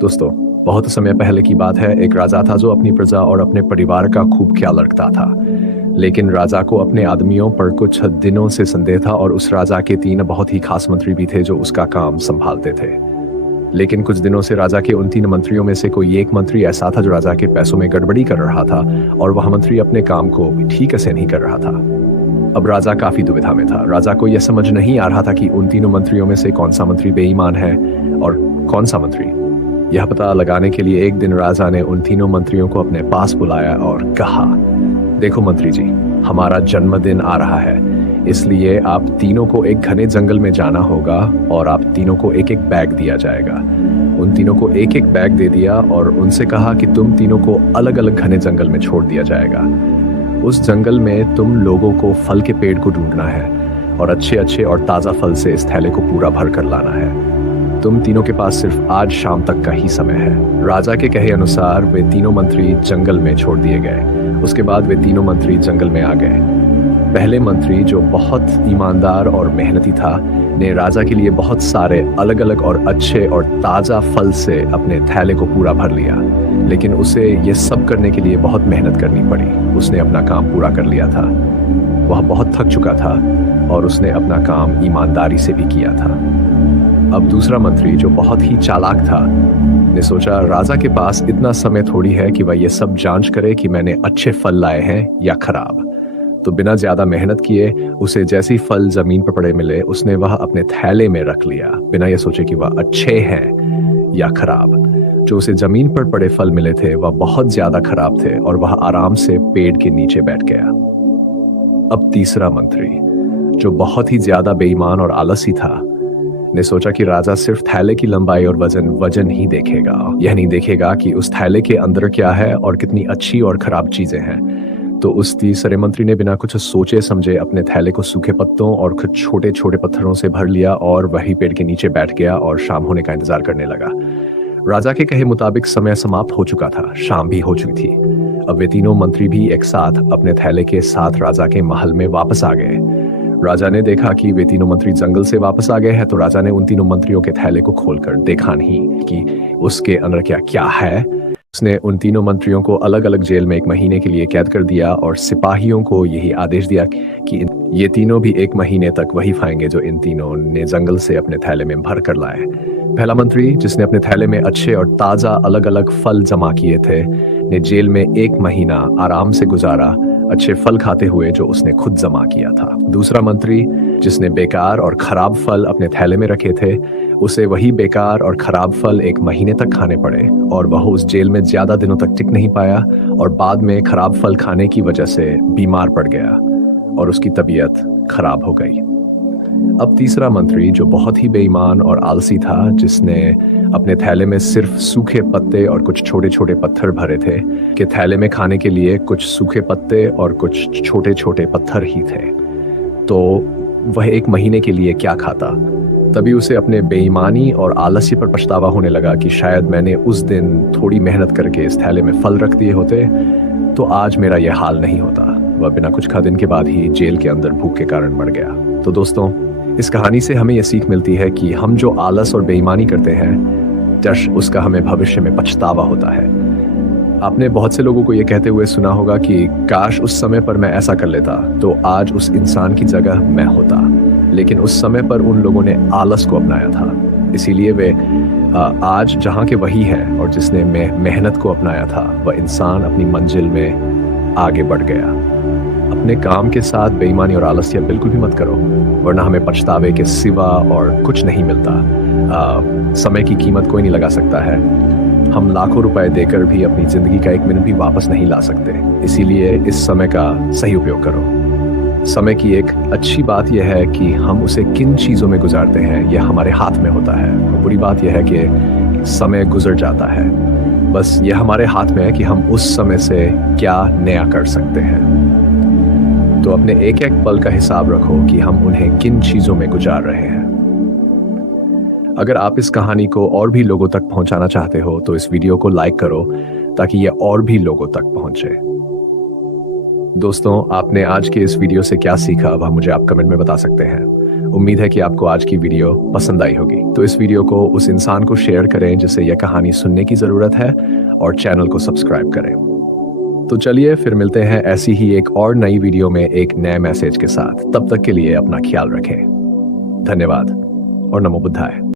दोस्तों, बहुत समय पहले की बात है। एक राजा था जो अपनी प्रजा और अपने परिवार का खूब ख्याल रखता था। लेकिन राजा को अपने आदमियों पर कुछ दिनों से संदेह था और उस राजा के 3 बहुत ही खास मंत्री भी थे जो उसका काम संभालते थे। लेकिन कुछ दिनों से राजा के उन 3 मंत्रियों में से कोई एक मंत्री ऐसा था जो राजा के पैसों में गड़बड़ी कर रहा था और वह मंत्री अपने काम को ठीक से नहीं कर रहा था। अब राजा काफी दुविधा में था। राजा को यह समझ नहीं आ रहा था कि उन 3 मंत्रियों में से कौन सा मंत्री बेईमान है और कौन सा मंत्री। यह पता लगाने के लिए एक दिन राजा ने उन 3 मंत्रियों को अपने पास बुलाया और कहा, देखो मंत्री जी, हमारा जन्मदिन आ रहा है, इसलिए आप तीनों को एक घने जंगल में जाना होगा और आप तीनों को एक एक बैग दिया जाएगा। उन तीनों को एक एक बैग दे दिया और उनसे कहा कि तुम तीनों को अलग अलग घने जंगल में छोड़ दिया जाएगा। उस जंगल में तुम लोगों को फल के पेड़ को ढूंढना है और अच्छे अच्छे और ताज़ा फल से इस थैले को पूरा भर कर लाना है। तुम तीनों के पास सिर्फ आज शाम तक का ही समय है। राजा के कहे अनुसार वे 3 मंत्री जंगल में छोड़ दिए गए। उसके बाद वे 3 मंत्री जंगल में आ गए। पहले मंत्री, जो बहुत ईमानदार और मेहनती था, ने राजा के लिए बहुत सारे अलग अलग और अच्छे और ताज़ा फल से अपने थैले को पूरा भर लिया। लेकिन उसे ये सब करने के लिए बहुत मेहनत करनी पड़ी। उसने अपना काम पूरा कर लिया था। वह बहुत थक चुका था और उसने अपना काम ईमानदारी से भी किया था। अब दूसरा मंत्री, जो बहुत ही चालाक था, ने सोचा राजा के पास इतना समय थोड़ी है कि वह ये सब जांच करे कि मैंने अच्छे फल लाए हैं या खराब। तो बिना ज्यादा मेहनत किए उसे जैसे ही फल जमीन पर पड़े मिले, उसने वह अपने थैले में रख लिया, बिना ये सोचे कि वह अच्छे हैं या खराब। जो उसे जमीन पर पड़े फल मिले थे वह बहुत ज्यादा खराब थे और वह आराम से पेड़ के नीचे बैठ गया। अब तीसरा मंत्री, जो बहुत ही ज्यादा बेईमान और आलसी था, ने सोचा कि राजा सिर्फ थैले की लंबाई और वजन ही देखेगा। यह नहीं देखेगा कि उस थैले के अंदर क्या है और कितनी अच्छी और खराब चीजें हैं। तो उस तीसरे मंत्री ने बिना कुछ सोचे समझे अपने थैले को सूखे पत्तों और कुछ छोटे छोटे पत्थरों से भर लिया और वही पेड़ के नीचे बैठ गया और शाम होने का इंतजार करने लगा। राजा के कहे मुताबिक समय समाप्त हो चुका था, शाम भी हो चुकी थी। अब वे 3 मंत्री भी एक साथ अपने थैले के साथ राजा के महल में वापस आ गए। राजा ने देखा कि वे 3 मंत्री जंगल से वापस आ गए हैं, तो राजा ने उन 3 मंत्रियों के थैले को खोलकर देखा नहीं कि उसके अंदर क्या क्या है। उसने उन 3 मंत्रियों को अलग अलग जेल में 1 महीने के लिए कैद कर दिया और सिपाहियों को यही आदेश दिया कि ये तीनों भी 1 महीने तक वही खाएंगे जो इन तीनों ने जंगल से अपने थैले में भर कर लाए। पहला मंत्री, जिसने अपने थैले में अच्छे और ताजा अलग अलग फल जमा किए थे, ने जेल में 1 महीना आराम से गुजारा, अच्छे फल खाते हुए जो उसने खुद जमा किया था। दूसरा मंत्री, जिसने बेकार और खराब फल अपने थैले में रखे थे, उसे वही बेकार और खराब फल 1 महीने तक खाने पड़े और वह उस जेल में ज्यादा दिनों तक टिक नहीं पाया और बाद में खराब फल खाने की वजह से बीमार पड़ गया और उसकी तबीयत खराब हो गई। अब तीसरा मंत्री, जो बहुत ही बेईमान और आलसी था, जिसने अपने थैले में सिर्फ सूखे पत्ते और कुछ छोटे छोटे पत्थर भरे थे कि थैले में खाने के लिए कुछ सूखे पत्ते और कुछ छोटे छोटे पत्थर ही थे, तो वह 1 महीने के लिए क्या खाता। तभी उसे अपने बेईमानी और आलस्य पर पछतावा होने लगा कि शायद मैंने उस दिन थोड़ी मेहनत करके इस थैले में फल रख दिए होते तो आज मेरा यह हाल नहीं होता। वह बिना कुछ खा दिन के बाद ही जेल के अंदर भूख के कारण मर गया। तो दोस्तों, इस कहानी से हमें यह सीख मिलती है कि हम जो आलस और बेईमानी करते हैं, उसका हमें भविष्य में पछतावा होता है। आपने बहुत से लोगों को यह कहते हुए सुना होगा कि काश उस समय पर मैं ऐसा कर लेता तो आज उस इंसान की जगह मैं होता। लेकिन उस समय पर उन लोगों ने आलस को अपनाया था, इसीलिए वे आज जहाँ के वही हैं और जिसने मेहनत को अपनाया था, वह इंसान अपनी मंजिल में आगे बढ़ गया। अपने काम के साथ बेईमानी और आलस्य बिल्कुल भी मत करो, वरना हमें पछतावे के सिवा और कुछ नहीं मिलता। समय की कीमत कोई नहीं लगा सकता है। हम लाखों रुपए देकर भी अपनी जिंदगी का 1 मिनट भी वापस नहीं ला सकते। इसीलिए इस समय का सही उपयोग करो। समय की एक अच्छी बात यह है कि हम उसे किन चीजों में गुजारते हैं, यह हमारे हाथ में होता है। बुरी बात यह है कि समय गुजर जाता है। बस यह हमारे हाथ में है कि हम उस समय से क्या नया कर सकते हैं। तो अपने एक एक पल का हिसाब रखो कि हम उन्हें किन चीजों में गुजार रहे हैं। अगर आप इस कहानी को और भी लोगों तक पहुंचाना चाहते हो तो इस वीडियो को लाइक करो ताकि यह और भी लोगों तक पहुंचे। दोस्तों, आपने आज के इस वीडियो से क्या सीखा वह मुझे आप कमेंट में बता सकते हैं। उम्मीद है कि आपको आज की वीडियो पसंद आई होगी। तो इस वीडियो को उस इंसान को शेयर करें जिसे यह कहानी सुनने की जरूरत है, और चैनल को सब्सक्राइब करें। तो चलिए फिर मिलते हैं ऐसी ही एक और नई वीडियो में एक नए मैसेज के साथ। तब तक के लिए अपना ख्याल रखें। धन्यवाद और नमो बुद्धाय।